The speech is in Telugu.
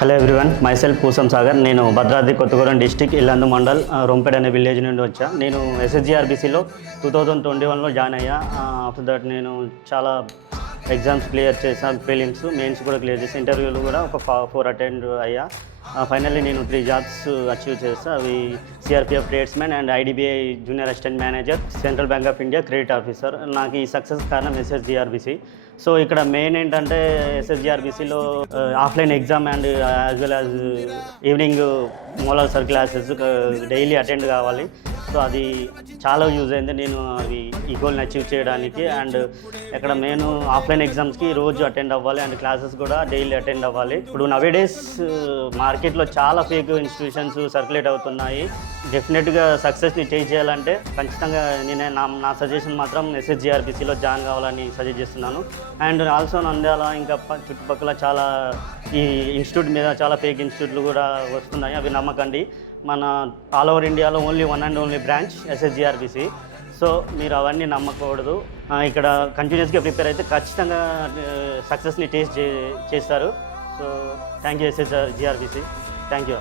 Hello everyone, myself Poosam Sagar. నేను భద్రాద్రి కొత్తగూడెం డిస్టిక్ ఇల్లందు మండల్ రొంపేడ్ అనే విలేజ్ నుండి వచ్చా. నేను SSGRBCలో 2021లో జాయిన్ అయ్యా. ఆఫ్టర్ దట్ నేను చాలా ఎగ్జామ్స్ క్లియర్ చేశాను, ప్రిలిమ్స్ మెయిన్స్ కూడా క్లియర్ చేసి ఇంటర్వ్యూలు కూడా ఒక 4 అటెండ్ అయ్యా. ఫైనల్లీ నేను 3 జాబ్స్ అచీవ్ చేస్తాను. అవి CRPF tradesmen and IDBI junior assistant manager, Central Bank of India credit officer. నాకు ఈ సక్సెస్ కారణం SSGRBC. సో ఇక్కడ మెయిన్ ఏంటంటే SSGRBCలో offline exam and as well as evening మోలార్ సర్ క్లాసెస్ డైలీ అటెండ్ కావాలి. సో అది చాలా యూజ్ అయింది నేను అవి ఈ గోల్ని అచీవ్ చేయడానికి. అండ్ ఇక్కడ మెయిన్ ఆఫ్లైన్ ఎగ్జామ్స్కి రోజు అటెండ్ అవ్వాలి అండ్ క్లాసెస్ కూడా డైలీ అటెండ్ అవ్వాలి. ఇప్పుడు నవేడేస్ మార్కెట్లో చాలా ఫేక్ ఇన్స్టిట్యూషన్స్ సర్క్యులేట్ అవుతున్నాయి. డెఫినెట్గా సక్సెస్ని టేస్ట్ చేయాలంటే ఖచ్చితంగా నా సజెషన్ మాత్రం SSGRBCలో జాయిన్ కావాలని సజెస్ట్ చేస్తున్నాను. అండ్ ఆల్సో నంద్యాల ఇంకా చుట్టుపక్కల చాలా ఈ ఇన్స్టిట్యూట్ మీద చాలా ఫేక్ ఇన్స్టిట్యూట్లు కూడా వస్తున్నాయి, అవి నమ్మకండి. మన ఆల్ ఓవర్ ఇండియాలో only one and only branch SSGRBC. So మీరు అవన్నీ నమ్మకూడదు. ఇక్కడ కంటిన్యూస్గా ప్రిపేర్ అయితే ఖచ్చితంగా సక్సెస్ని టేస్ట్ చేస్తారు. So thank you SSGRBC. Thank you.